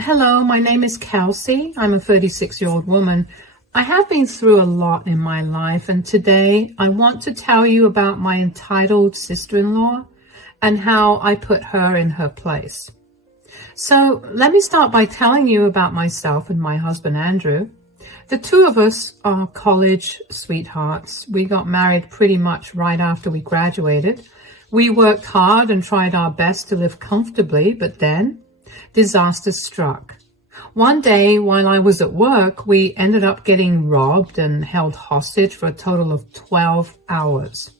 Hello, my name is Kelsey. I'm a 36-year-old woman. I have been through a lot in my life, and today I want to tell you about my entitled sister-in-law and how I put her in her place. So let me start by telling you about myself and my husband, Andrew. The two of us are college sweethearts. We got married pretty much right after we graduated. We worked hard and tried our best to live comfortably, but then disaster struck. One day while I was at work, we ended up getting robbed and held hostage for a total of 12 hours.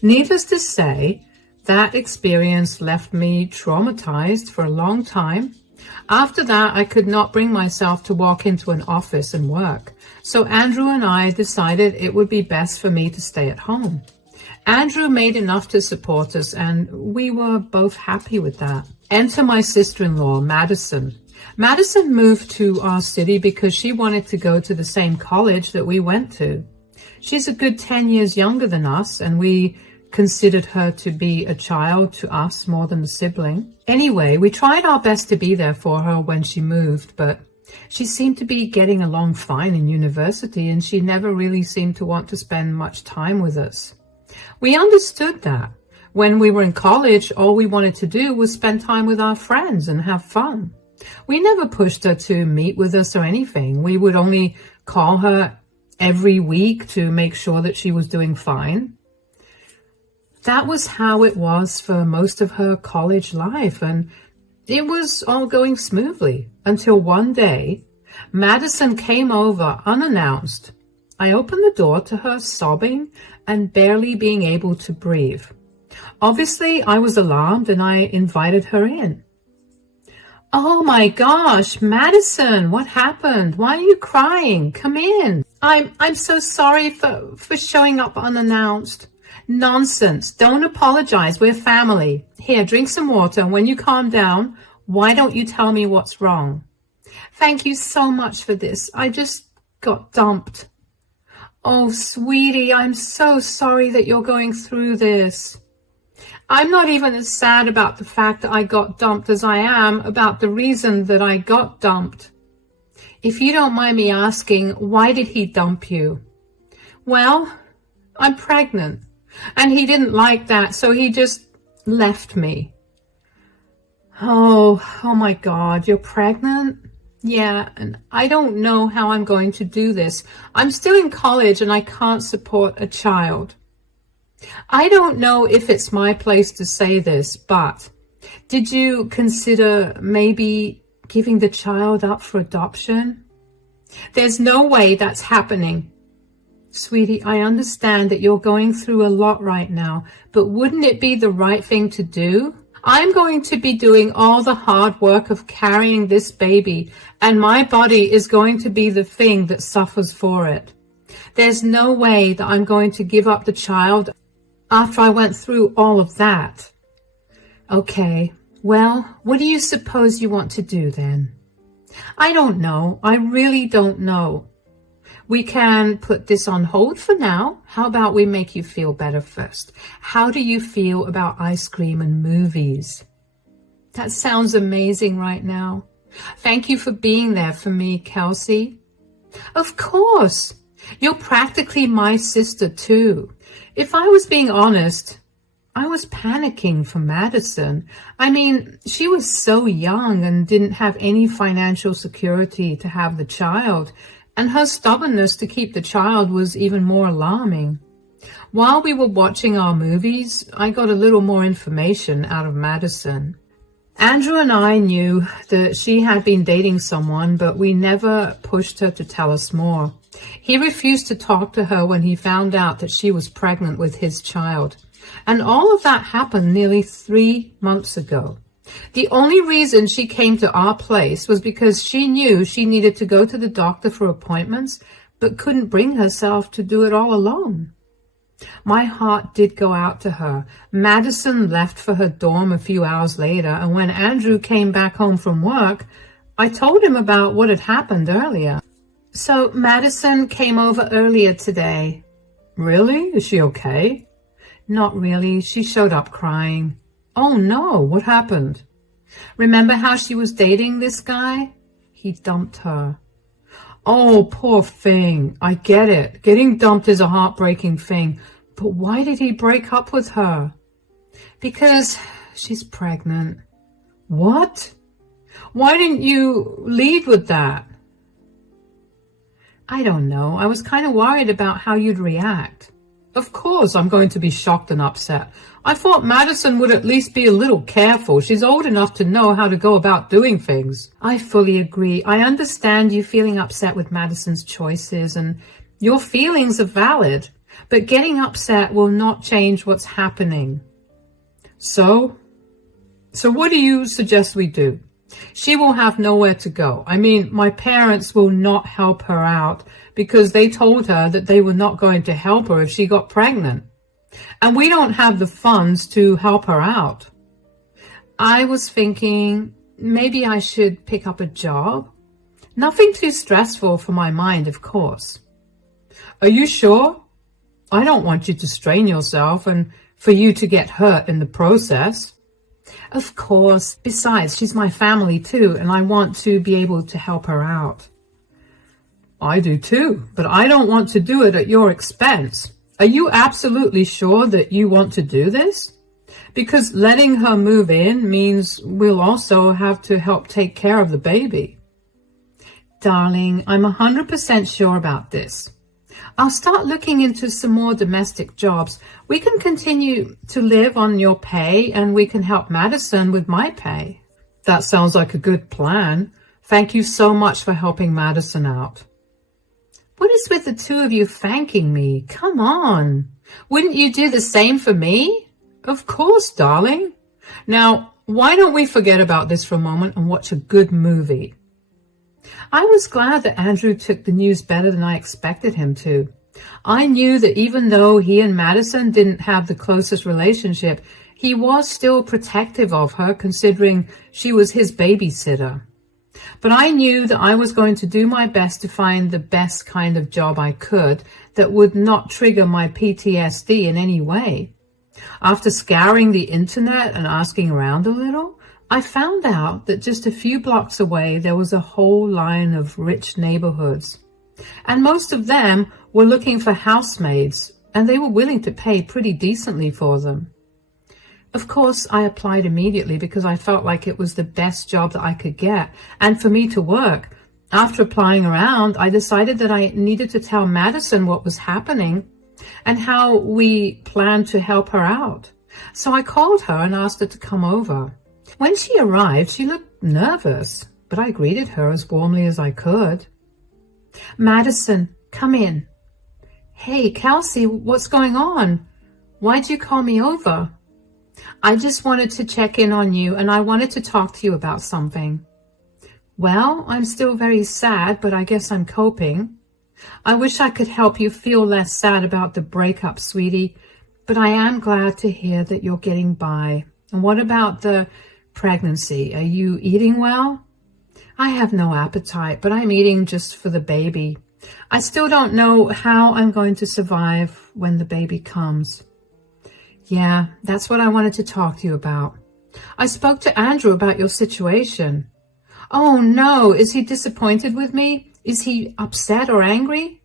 Needless to say, that experience left me traumatized for a long time. After that, I could not bring myself to walk into an office and work. So Andrew and I decided it would be best for me to stay at home. Andrew made enough to support us, and we were both happy with that. Enter my sister-in-law, Madison. Madison moved to our city because she wanted to go to the same college that we went to. She's a good 10 years younger than us, and we considered her to be a child to us more than a sibling. Anyway, we tried our best to be there for her when she moved, but she seemed to be getting along fine in university, and she never really seemed to want to spend much time with us. We understood that. When we were in college, all we wanted to do was spend time with our friends and have fun. We never pushed her to meet with us or anything. We would only call her every week to make sure that she was doing fine. That was how it was for most of her college life, and it was all going smoothly until one day, Madison came over unannounced. I opened the door to her sobbing and barely being able to breathe. Obviously, I was alarmed and I invited her in. "Oh my gosh, Madison, what happened? Why are you crying? Come in. I'm so sorry for showing up unannounced." "Nonsense. Don't apologize. We're family. Here, drink some water. And when you calm down, why don't you tell me what's wrong?" "Thank you so much for this. I just got dumped." "Oh, sweetie, I'm so sorry that you're going through this." "I'm not even as sad about the fact that I got dumped as I am about the reason that I got dumped." "If you don't mind me asking, why did he dump you?" "Well, I'm pregnant, and he didn't like that, so he just left me." Oh my God, you're pregnant? "Yeah, and I don't know how I'm going to do this. I'm still in college and I can't support a child." I don't know if it's my place to say this, but did you consider maybe giving the child up for adoption? "There's no way that's happening." "Sweetie, I understand that you're going through a lot right now, but wouldn't it be the right thing to do? I'm going to be doing all the hard work of carrying this baby, and my body is going to be the thing that suffers for it. There's no way that I'm going to give up the child after I went through all of that." "Okay, well, what do you suppose you want to do then?" "I don't know. I really don't know. We can put this on hold for now. How about we make you feel better first? How do you feel about ice cream and movies?" That sounds amazing right now. Thank you for being there for me, Kelsey. "Of course. You're practically my sister too." If I was being honest, I was panicking for Madison. I mean, she was so young and didn't have any financial security to have the child, and her stubbornness to keep the child was even more alarming. While we were watching our movies, I got a little more information out of Madison. Andrew and I knew that she had been dating someone, but we never pushed her to tell us more. He refused to talk to her when he found out that she was pregnant with his child. And all of that happened nearly 3 months ago. The only reason she came to our place was because she knew she needed to go to the doctor for appointments, but couldn't bring herself to do it all alone. My heart did go out to her. Madison left for her dorm a few hours later, and when Andrew came back home from work, I told him about what had happened earlier. "So Madison came over earlier today." "Really? Is she okay?" "Not really. She showed up crying." "Oh no, what happened?" Remember how she was dating this guy? He dumped her. Oh, poor thing. I get it. Getting dumped is a heartbreaking thing. But why did he break up with her? Because she's pregnant. What? Why didn't you lead with that? I don't know. I was kind of worried about how you'd react. Of course I'm going to be shocked and upset. I thought Madison would at least be a little careful. She's old enough to know how to go about doing things. I fully agree. I understand you feeling upset with Madison's choices, and your feelings are valid. But getting upset will not change what's happening. So what do you suggest we do? She will have nowhere to go. I mean, my parents will not help her out because they told her that they were not going to help her if she got pregnant. And we don't have the funds to help her out. I was thinking maybe I should pick up a job. Nothing too stressful for my mind, of course. Are you sure? I don't want you to strain yourself and for you to get hurt in the process. Of course. Besides, she's my family too, and I want to be able to help her out. I do too, but I don't want to do it at your expense. Are you absolutely sure that you want to do this? Because letting her move in means we'll also have to help take care of the baby. Darling, I'm 100% sure about this. I'll start looking into some more domestic jobs. We can continue to live on your pay, and we can help Madison with my pay. That sounds like a good plan. Thank you so much for helping Madison out. What is with the two of you thanking me? Come on. Wouldn't you do the same for me? Of course, darling. Now, why don't we forget about this for a moment and watch a good movie? I was glad that Andrew took the news better than I expected him to. I knew that even though he and Madison didn't have the closest relationship, he was still protective of her, considering she was his babysitter. But I knew that I was going to do my best to find the best kind of job I could that would not trigger my PTSD in any way. After scouring the internet and asking around a little, I found out that just a few blocks away there was a whole line of rich neighborhoods. And most of them were looking for housemaids, and they were willing to pay pretty decently for them. Of course, I applied immediately because I felt like it was the best job that I could get, and for me to work. After applying around, I decided that I needed to tell Madison what was happening and how we planned to help her out. So I called her and asked her to come over. When she arrived, she looked nervous, but I greeted her as warmly as I could. Madison, come in. Hey, Kelsey, what's going on? Why'd you call me over? I just wanted to check in on you, and I wanted to talk to you about something. Well, I'm still very sad, but I guess I'm coping. I wish I could help you feel less sad about the breakup, sweetie, but I am glad to hear that you're getting by. And what about the pregnancy? Are you eating well? I have no appetite, but I'm eating just for the baby. I still don't know how I'm going to survive when the baby comes. Yeah, that's what I wanted to talk to you about. I spoke to Andrew about your situation. Oh no, is he disappointed with me? Is he upset or angry?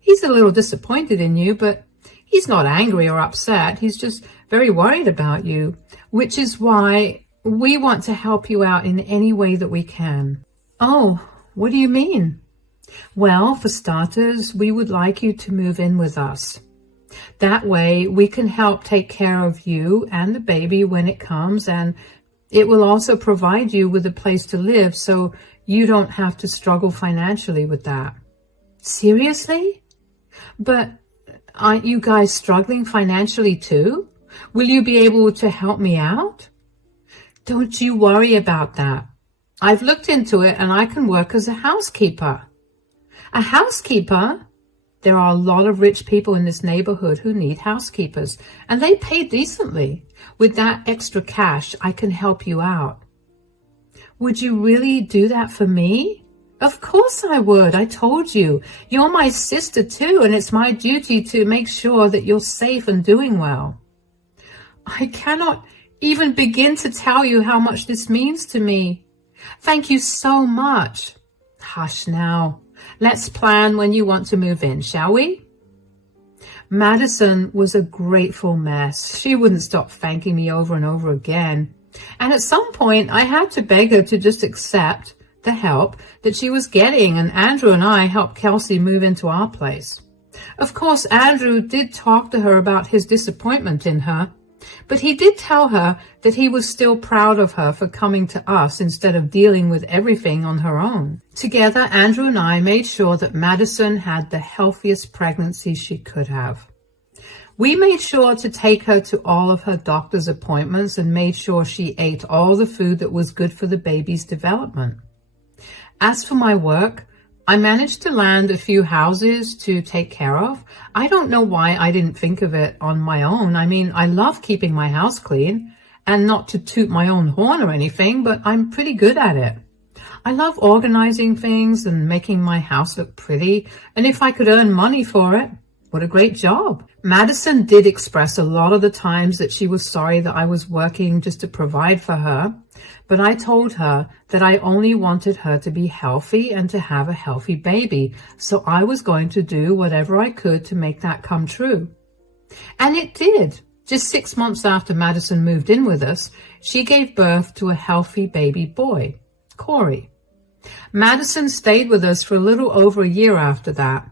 He's a little disappointed in you, but he's not angry or upset. He's just very worried about you, which is why we want to help you out in any way that we can. Oh, what do you mean? Well, for starters, we would like you to move in with us. That way, we can help take care of you and the baby when it comes, and it will also provide you with a place to live so you don't have to struggle financially with that. Seriously? But aren't you guys struggling financially too? Will you be able to help me out? Don't you worry about that. I've looked into it and I can work as a housekeeper. A housekeeper? There are a lot of rich people in this neighborhood who need housekeepers, and they pay decently. With that extra cash, I can help you out. Would you really do that for me? Of course I would. I told you. You're my sister too, and it's my duty to make sure that you're safe and doing well. I cannot even begin to tell you how much this means to me. Thank you so much. Hush now. Let's plan when you want to move in, shall we? Madison was a grateful mess. She wouldn't stop thanking me over and over again. And at some point, I had to beg her to just accept the help that she was getting, and Andrew and I helped Kelsey move into our place. Of course, Andrew did talk to her about his disappointment in her, but he did tell her that he was still proud of her for coming to us instead of dealing with everything on her own. Together, Andrew and I made sure that Madison had the healthiest pregnancy she could have. We made sure to take her to all of her doctor's appointments and made sure she ate all the food that was good for the baby's development. As for my work, I managed to land a few houses to take care of. I don't know why I didn't think of it on my own. I mean, I love keeping my house clean, and not to toot my own horn or anything, but I'm pretty good at it. I love organizing things and making my house look pretty, and if I could earn money for it, what a great job. Madison did express a lot of the times that she was sorry that I was working just to provide for her, but I told her that I only wanted her to be healthy and to have a healthy baby, so I was going to do whatever I could to make that come true. And it did. Just 6 months after Madison moved in with us, she gave birth to a healthy baby boy, Corey. Madison stayed with us for a little over a year after that.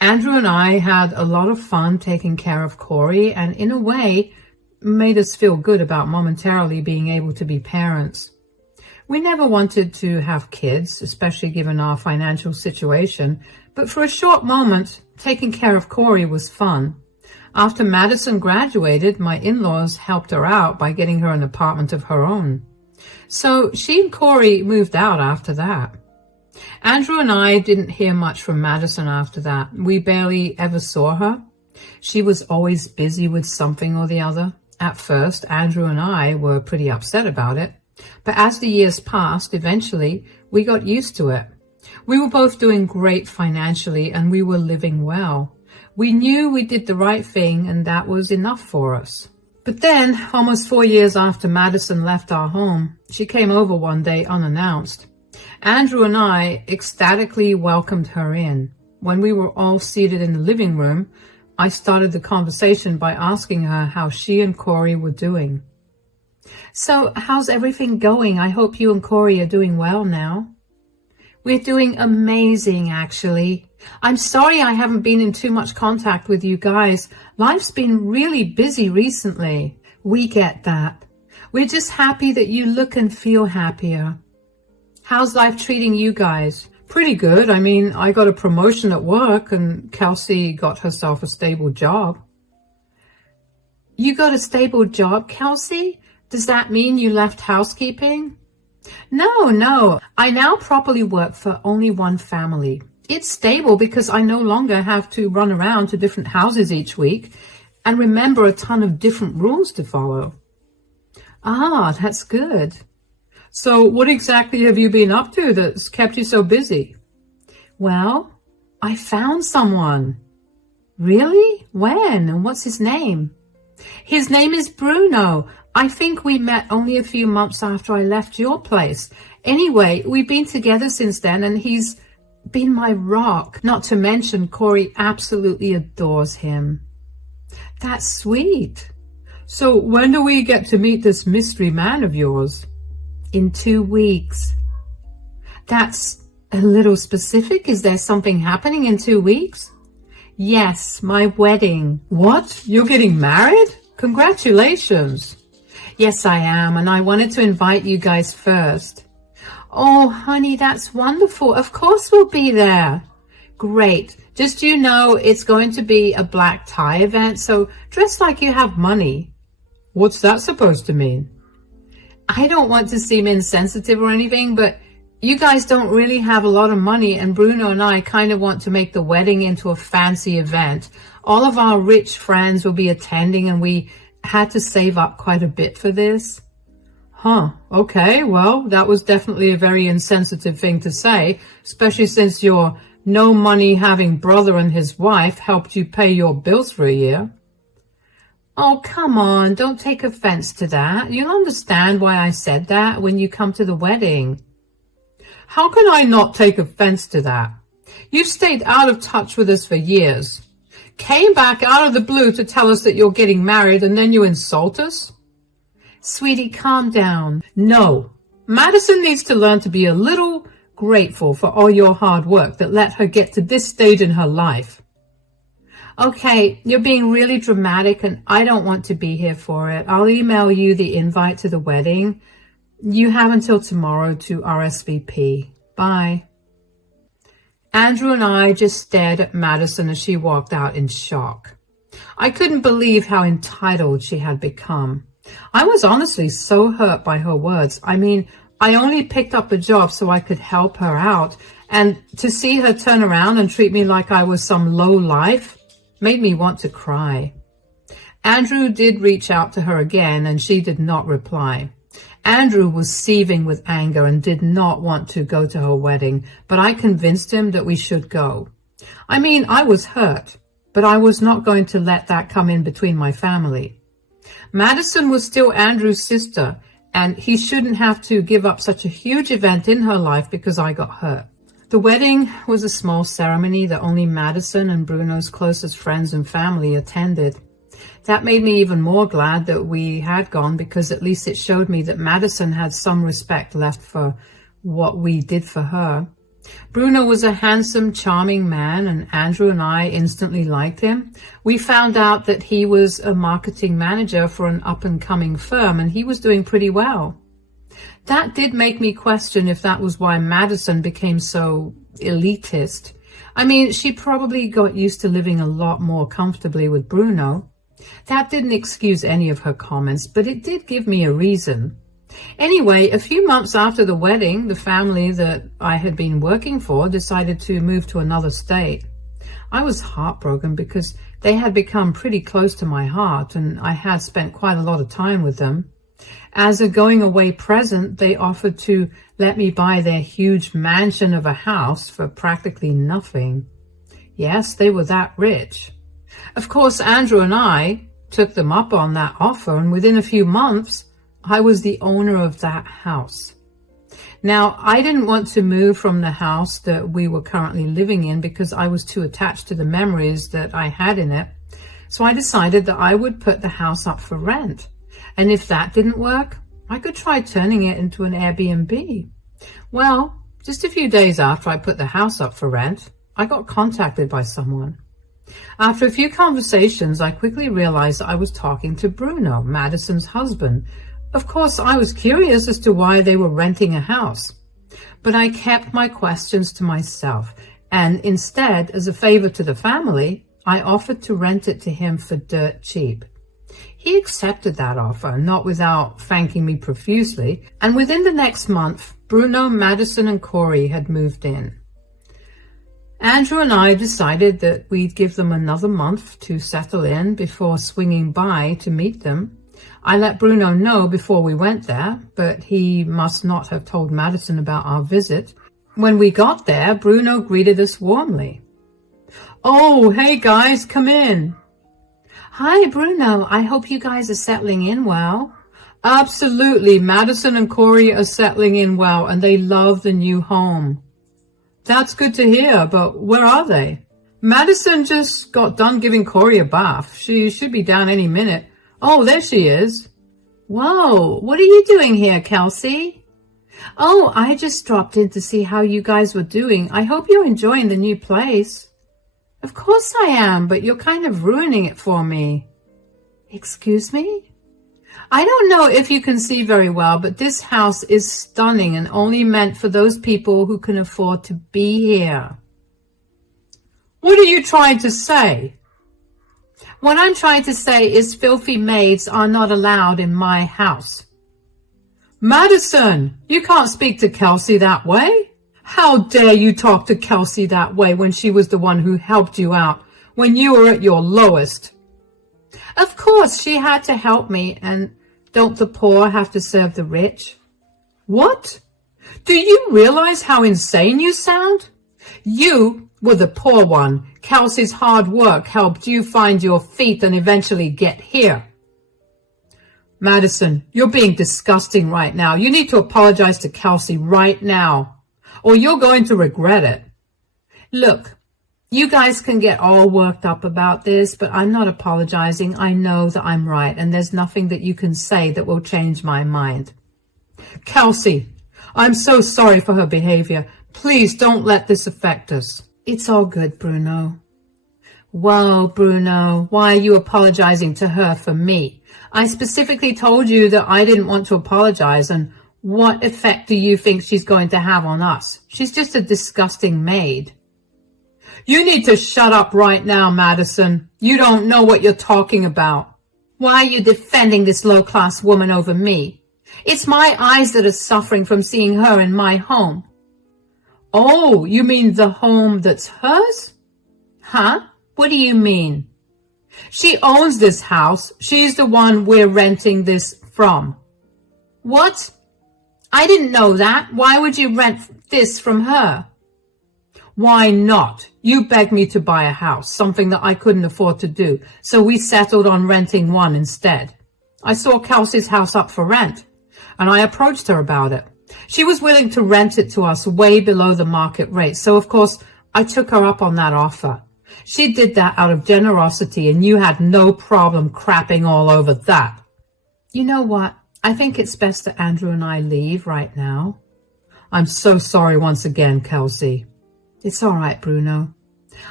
Andrew and I had a lot of fun taking care of Corey, and in a way made us feel good about momentarily being able to be parents. We never wanted to have kids, especially given our financial situation, but for a short moment, taking care of Corey was fun. After Madison graduated, my in-laws helped her out by getting her an apartment of her own. So she and Corey moved out after that. Andrew and I didn't hear much from Madison after that. We barely ever saw her. She was always busy with something or the other. At first, Andrew and I were pretty upset about it. But as the years passed, eventually, we got used to it. We were both doing great financially, and we were living well. We knew we did the right thing, and that was enough for us. But then, almost 4 years after Madison left our home, she came over one day unannounced. Andrew and I ecstatically welcomed her in. When we were all seated in the living room, I started the conversation by asking her how she and Corey were doing. So, how's everything going? I hope you and Corey are doing well now. We're doing amazing, actually. I'm sorry I haven't been in too much contact with you guys. Life's been really busy recently. We get that. We're just happy that you look and feel happier. How's life treating you guys? Pretty good. I mean, I got a promotion at work and Kelsey got herself a stable job. You got a stable job, Kelsey? Does that mean you left housekeeping? No. I now properly work for only one family. It's stable because I no longer have to run around to different houses each week and remember a ton of different rules to follow. Ah, that's good. So what exactly have you been up to that's kept you so busy? Well, I found someone. Really? When? And what's his name? His name is Bruno. I think we met only a few months after I left your place. Anyway, we've been together since then, and he's been my rock. Not to mention, Corey absolutely adores him. That's sweet. So when do we get to meet this mystery man of yours? In 2 weeks. That's a little specific. Is there something happening in 2 weeks? Yes, my wedding. What? You're getting married? Congratulations. Yes, I am, and I wanted to invite you guys first. Oh, honey, that's wonderful. Of course we'll be there. Great. Just you know, it's going to be a black tie event, so dress like you have money. What's that supposed to mean? I don't want to seem insensitive or anything, but you guys don't really have a lot of money, and Bruno and I kind of want to make the wedding into a fancy event. All of our rich friends will be attending, and we had to save up quite a bit for this. Huh, okay, well, that was definitely a very insensitive thing to say, especially since your no-money-having brother and his wife helped you pay your bills for a year. Oh, come on, don't take offense to that. You'll understand why I said that when you come to the wedding. How can I not take offense to that? You've stayed out of touch with us for years. Came back out of the blue to tell us that you're getting married, and then you insult us? Sweetie, calm down. No, Madison needs to learn to be a little grateful for all your hard work that let her get to this stage in her life. Okay, you're being really dramatic and I don't want to be here for it. I'll email you the invite to the wedding. You have until tomorrow to RSVP. Bye. Andrew and I just stared at Madison as she walked out in shock. I couldn't believe how entitled she had become. I was honestly so hurt by her words. I mean, I only picked up a job so I could help her out, and to see her turn around and treat me like I was some low life made me want to cry. Andrew did reach out to her again, and she did not reply. Andrew was seething with anger and did not want to go to her wedding, but I convinced him that we should go. I mean, I was hurt, but I was not going to let that come in between my family. Madison was still Andrew's sister, and he shouldn't have to give up such a huge event in her life because I got hurt. The wedding was a small ceremony that only Madison and Bruno's closest friends and family attended. That made me even more glad that we had gone, because at least it showed me that Madison had some respect left for what we did for her. Bruno was a handsome, charming man, and Andrew and I instantly liked him. We found out that he was a marketing manager for an up-and-coming firm, and he was doing pretty well. That did make me question if that was why Madison became so elitist. I mean, she probably got used to living a lot more comfortably with Bruno. That didn't excuse any of her comments, but it did give me a reason. Anyway, a few months after the wedding, the family that I had been working for decided to move to another state. I was heartbroken because they had become pretty close to my heart, and I had spent quite a lot of time with them. As a going-away present, they offered to let me buy their huge mansion of a house for practically nothing. Yes, they were that rich. Of course, Andrew and I took them up on that offer, and within a few months, I was the owner of that house. Now, I didn't want to move from the house that we were currently living in because I was too attached to the memories that I had in it. So I decided that I would put the house up for rent. And if that didn't work, I could try turning it into an Airbnb. Well, just a few days after I put the house up for rent, I got contacted by someone. After a few conversations, I quickly realized that I was talking to Bruno, Madison's husband. Of course, I was curious as to why they were renting a house, but I kept my questions to myself, and instead, as a favor to the family, I offered to rent it to him for dirt cheap. He accepted that offer, not without thanking me profusely, and within the next month, Bruno, Madison, and Corey had moved in. Andrew and I decided that we'd give them another month to settle in before swinging by to meet them. I let Bruno know before we went there, but he must not have told Madison about our visit. When we got there, Bruno greeted us warmly. "Oh, hey guys, come in." "Hi, Bruno. I hope you guys are settling in well." "Absolutely. Madison and Corey are settling in well, and they love the new home." "That's good to hear, but where are they?" "Madison just got done giving Corey a bath. She should be down any minute." "Oh, there she is." "Whoa, what are you doing here, Kelsey?" "Oh, I just dropped in to see how you guys were doing. I hope you're enjoying the new place." "Of course I am, but you're kind of ruining it for me." "Excuse me?" "I don't know if you can see very well, but this house is stunning and only meant for those people who can afford to be here." "What are you trying to say?" "What I'm trying to say is filthy maids are not allowed in my house." "Madison, you can't speak to Kelsey that way. How dare you talk to Kelsey that way when she was the one who helped you out when you were at your lowest?" "Of course, she had to help me, and don't the poor have to serve the rich?" "What? Do you realize how insane you sound? You were the poor one. Kelsey's hard work helped you find your feet and eventually get here. Madison, you're being disgusting right now. You need to apologize to Kelsey right now, or you're going to regret it. Look, you guys can get all worked up about this, but I'm not apologizing. I know that I'm right, and there's nothing that you can say that will change my mind. Kelsey, I'm so sorry for her behavior. Please don't let this affect us. It's all good, Bruno. Whoa, Bruno, why are you apologizing to her for me? I specifically told you that I didn't want to apologize, and what effect do you think she's going to have on us? She's just a disgusting maid. You need to shut up right now, Madison. You don't know what you're talking about. Why are you defending this low-class woman over me? It's my eyes that are suffering from seeing her in my home. Oh, you mean the home that's hers? Huh? What do you mean? She owns this house. She's the one we're renting this from. What? I didn't know that. Why would you rent this from her? Why not? You begged me to buy a house, something that I couldn't afford to do, so we settled on renting one instead. I saw Kelsey's house up for rent, and I approached her about it. She was willing to rent it to us way below the market rate, so of course I took her up on that offer. She did that out of generosity, and you had no problem crapping all over that. You know what? I think it's best that Andrew and I leave right now. I'm so sorry once again, Kelsey. It's all right, Bruno.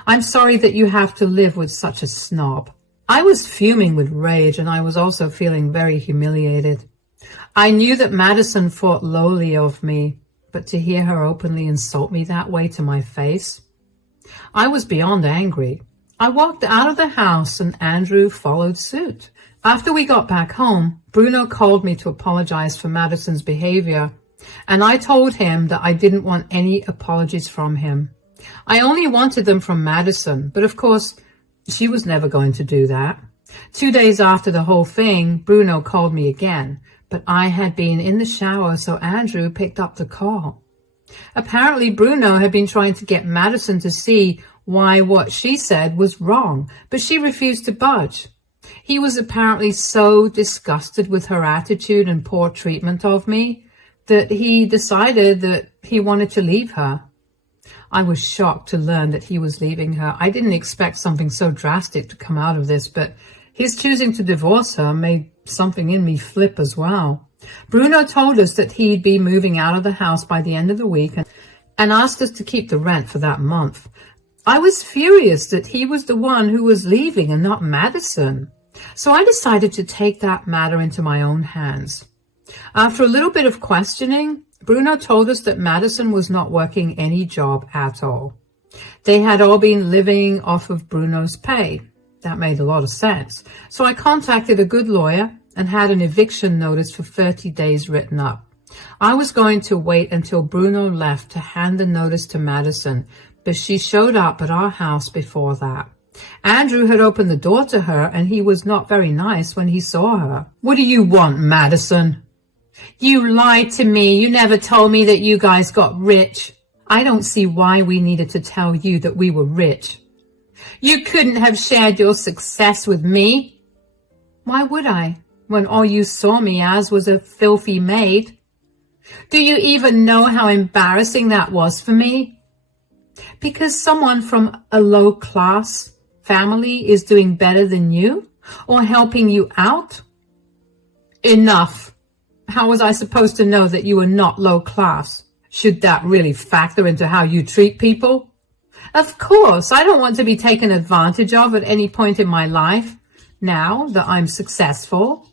I'm sorry that you have to live with such a snob. I was fuming with rage, and I was also feeling very humiliated. I knew that Madison thought lowly of me, but to hear her openly insult me that way to my face, I was beyond angry. I walked out of the house, and Andrew followed suit. After we got back home, Bruno called me to apologize for Madison's behavior, and I told him that I didn't want any apologies from him. I only wanted them from Madison, but of course, she was never going to do that. 2 days after the whole thing, Bruno called me again, but I had been in the shower, so Andrew picked up the call. Apparently, Bruno had been trying to get Madison to see why what she said was wrong, but she refused to budge. He was apparently so disgusted with her attitude and poor treatment of me that he decided that he wanted to leave her. I was shocked to learn that he was leaving her. I didn't expect something so drastic to come out of this, but his choosing to divorce her made something in me flip as well. Bruno told us that he'd be moving out of the house by the end of the week and asked us to keep the rent for that month. I was furious that he was the one who was leaving and not Madison. So I decided to take that matter into my own hands. After a little bit of questioning, Bruno told us that Madison was not working any job at all. They had all been living off of Bruno's pay. That made a lot of sense. So I contacted a good lawyer and had an eviction notice for 30 days written up. I was going to wait until Bruno left to hand the notice to Madison, but she showed up at our house before that. Andrew had opened the door to her, and he was not very nice when he saw her. "What do you want, Madison?" "You lied to me. You never told me that you guys got rich." "I don't see why we needed to tell you that we were rich." "You couldn't have shared your success with me." "Why would I, when all you saw me as was a filthy maid?" "Do you even know how embarrassing that was for me?" "Because someone from a low-class family is doing better than you or helping you out?" "Enough. How was I supposed to know that you were not low class? Should that really factor into how you treat people?" "Of course, I don't want to be taken advantage of at any point in my life, now that I'm successful."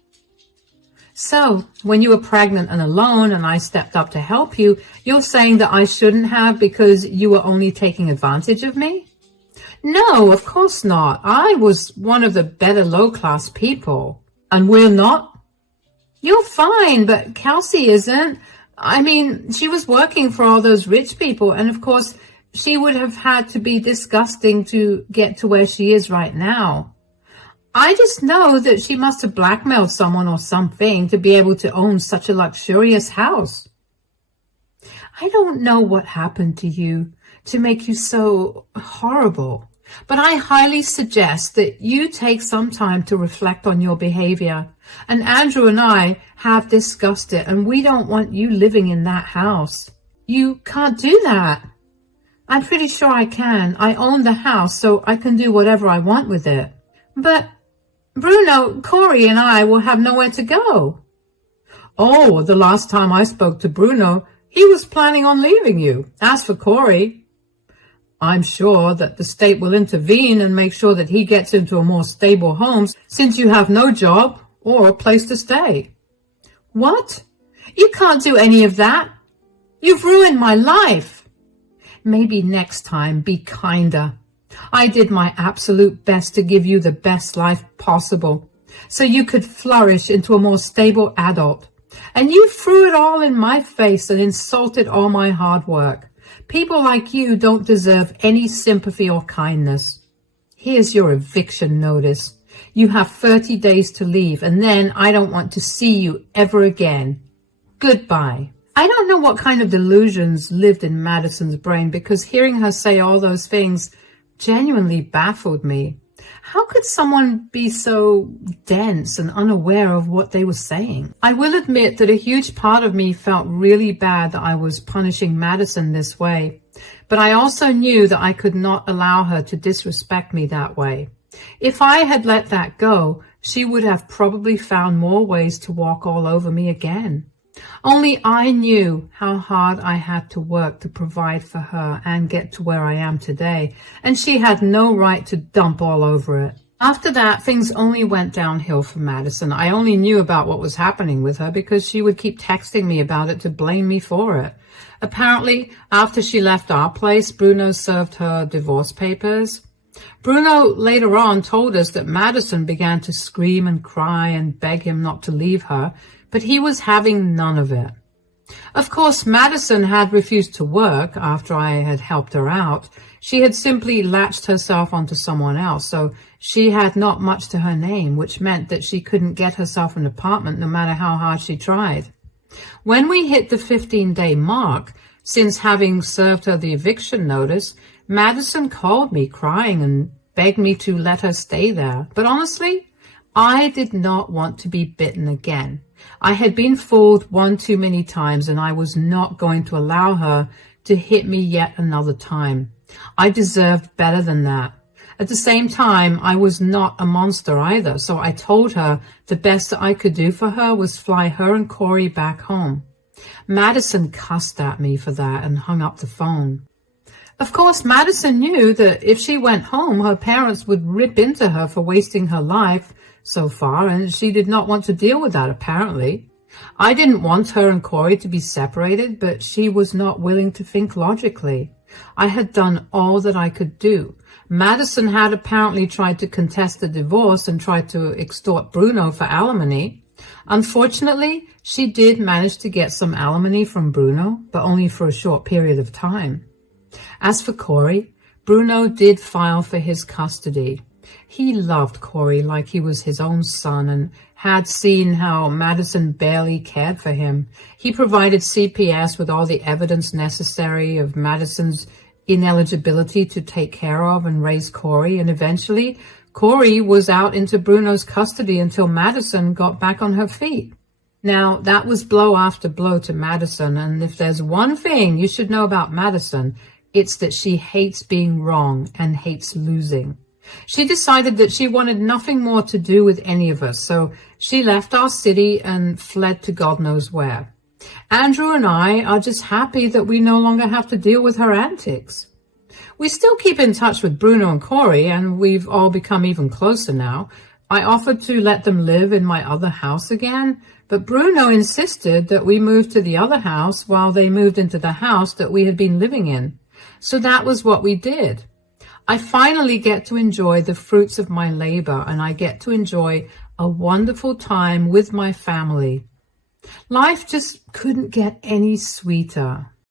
"So, when you were pregnant and alone and I stepped up to help you, you're saying that I shouldn't have because you were only taking advantage of me?" "No, of course not. I was one of the better low-class people." "And we're not?" "You're fine, but Kelsey isn't. I mean, she was working for all those rich people, and of course, she would have had to be disgusting to get to where she is right now. I just know that she must have blackmailed someone or something to be able to own such a luxurious house." I don't know what happened to you to make you so horrible, but I highly suggest that you take some time to reflect on your behavior. And Andrew and I have discussed it, and we don't want you living in that house. You can't do that. I'm pretty sure I can. I own the house, so I can do whatever I want with it. But Bruno, Corey, and I will have nowhere to go. Oh, the last time I spoke to Bruno, he was planning on leaving you. As for Corey, I'm sure that the state will intervene and make sure that he gets into a more stable home since you have no job or a place to stay. What? You can't do any of that. You've ruined my life. Maybe next time be kinder. I did my absolute best to give you the best life possible so you could flourish into a more stable adult. And you threw it all in my face and insulted all my hard work. People like you don't deserve any sympathy or kindness. Here's your eviction notice. You have 30 days to leave, and then I don't want to see you ever again. Goodbye. I don't know what kind of delusions lived in Madison's brain, because hearing her say all those things genuinely baffled me. How could someone be so dense and unaware of what they were saying? I will admit that a huge part of me felt really bad that I was punishing Madison this way, but I also knew that I could not allow her to disrespect me that way. If I had let that go, she would have probably found more ways to walk all over me again. Only I knew how hard I had to work to provide for her and get to where I am today, and she had no right to dump all over it. After that, things only went downhill for Madison. I only knew about what was happening with her because she would keep texting me about it to blame me for it. Apparently, after she left our place, Bruno served her divorce papers. Bruno later on told us that Madison began to scream and cry and beg him not to leave her, but he was having none of it. Of course, Madison had refused to work after I had helped her out. She had simply latched herself onto someone else, so she had not much to her name, which meant that she couldn't get herself an apartment no matter how hard she tried. When we hit the 15-day mark, since having served her the eviction notice, Madison called me crying and begged me to let her stay there. But honestly, I did not want to be bitten again. I had been fooled one too many times, and I was not going to allow her to hit me yet another time. I deserved better than that. At the same time, I was not a monster either, so I told her the best that I could do for her was fly her and Corey back home. Madison cussed at me for that and hung up the phone. Of course, Madison knew that if she went home, her parents would rip into her for wasting her life so far, and she did not want to deal with that, apparently. I didn't want her and Corey to be separated, but she was not willing to think logically. I had done all that I could do. Madison had apparently tried to contest the divorce and tried to extort Bruno for alimony. Unfortunately, she did manage to get some alimony from Bruno, but only for a short period of time. As for Corey, Bruno did file for his custody. He loved Corey like he was his own son and had seen how Madison barely cared for him. He provided CPS with all the evidence necessary of Madison's ineligibility to take care of and raise Corey, and eventually Corey was out into Bruno's custody until Madison got back on her feet. Now, that was blow after blow to Madison, and if there's one thing you should know about Madison, it's that she hates being wrong and hates losing. She decided that she wanted nothing more to do with any of us, so she left our city and fled to God knows where. Andrew and I are just happy that we no longer have to deal with her antics. We still keep in touch with Bruno and Corey, and we've all become even closer now. I offered to let them live in my other house again, but Bruno insisted that we move to the other house while they moved into the house that we had been living in. So that was what we did. I finally get to enjoy the fruits of my labor, and I get to enjoy a wonderful time with my family. Life just couldn't get any sweeter.